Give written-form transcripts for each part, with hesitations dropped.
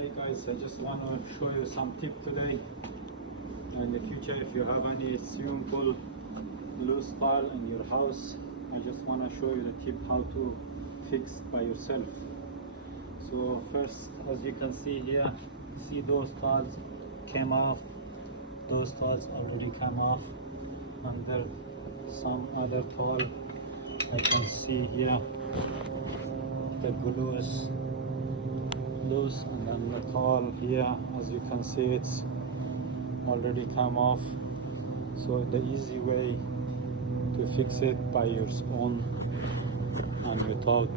Hi guys, I just want to show you some tip today. In the future, if you have any swimming pool loose tile in your house, I just want to show you the tip how to fix by yourself. So first, as you can see here, see those tiles came off, those tiles already came off, and there some other tile I can see here the glue is loose, and then the tile here, as you can see, it's already come off. So the easy way to fix it by your own and without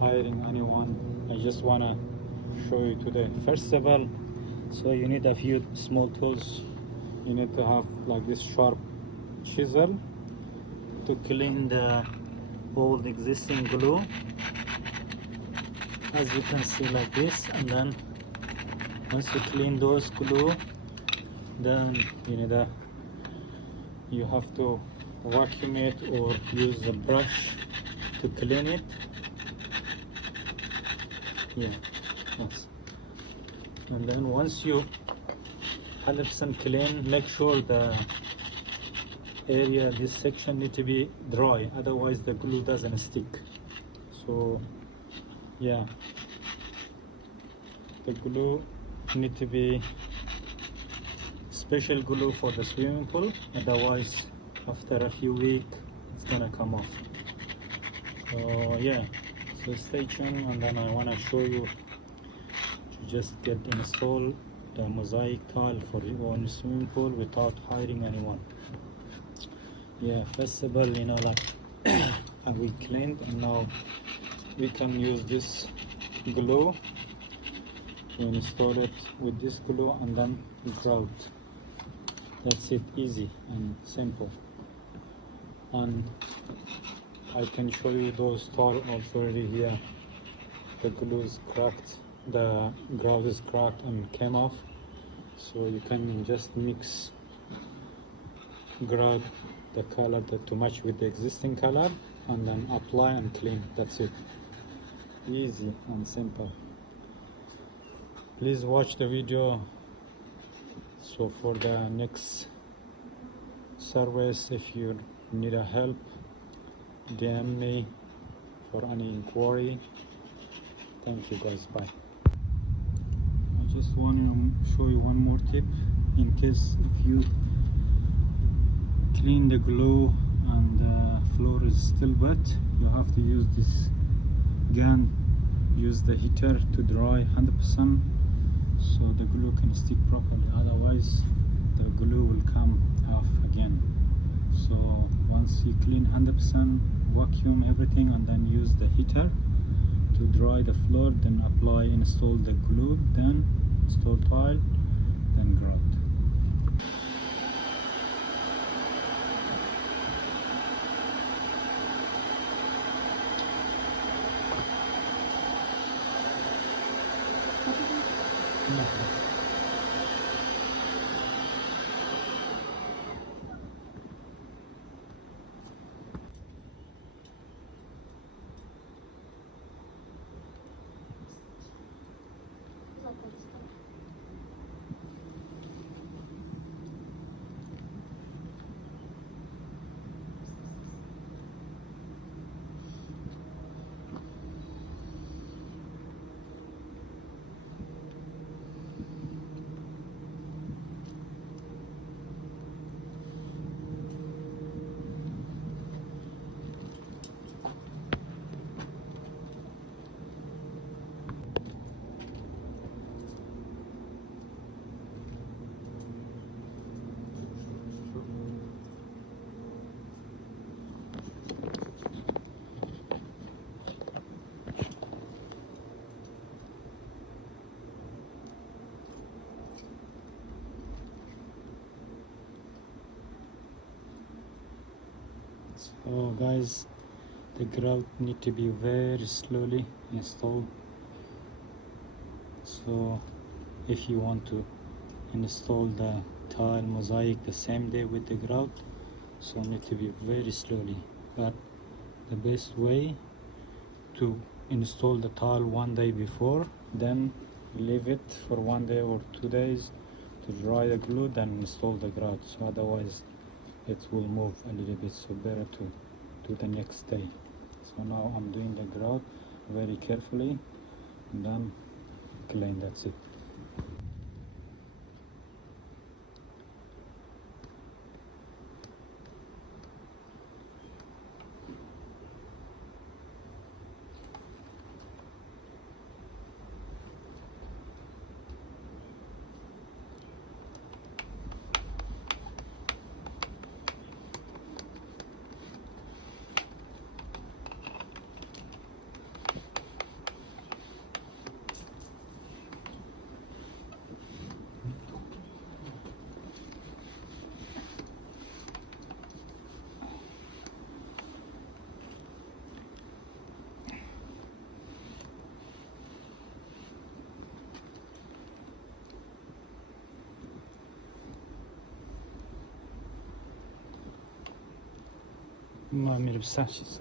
hiring anyone, I just want to show you today. First of all, so you need a few small tools. You need to have like this sharp chisel to clean the old existing glue, as you can see, like this. And then once you clean those glue, then you have to vacuum it or use a brush to clean it. Yeah, yes. And then once you 100% clean, make sure the area, this section, need to be dry, otherwise the glue doesn't stick. So yeah, the glue need to be special glue for the swimming pool, otherwise after a few weeks it's gonna come off. So yeah, so stay tuned, and then I want to show you to just get install the mosaic tile for your own swimming pool without hiring anyone. Yeah, first of all, like we cleaned, and now we can use this glue to install it with this glue, and then grout. That's it, easy and simple. And I can show you those tiles already here. The glue is cracked, the grout is cracked and came off. So you can just mix grout, the color to match with the existing color, and then apply and clean. That's it, easy and simple. Please watch the video. So for the next service, if you need a help, DM me for any inquiry. Thank you guys, bye. I just want to show you one more tip. In case if you clean the glue and the floor is still wet, you have to use this gun, use the heater to dry 100%, so the glue can stick properly, otherwise the glue will come off again. So once you clean 100%, vacuum everything, and then use the heater to dry the floor, then apply, install the glue, then install tile, then grout. So guys, the grout need to be very slowly installed. So if you want to install the tile mosaic the same day with the grout, so need to be very slowly. But the best way to install the tile one day before, then leave it for 1 day or 2 days to dry the glue, then install the grout. So otherwise it will move a little bit, so better to do the next day. So now I'm doing the grout very carefully and then clean. That's it. ما میره بسه چیز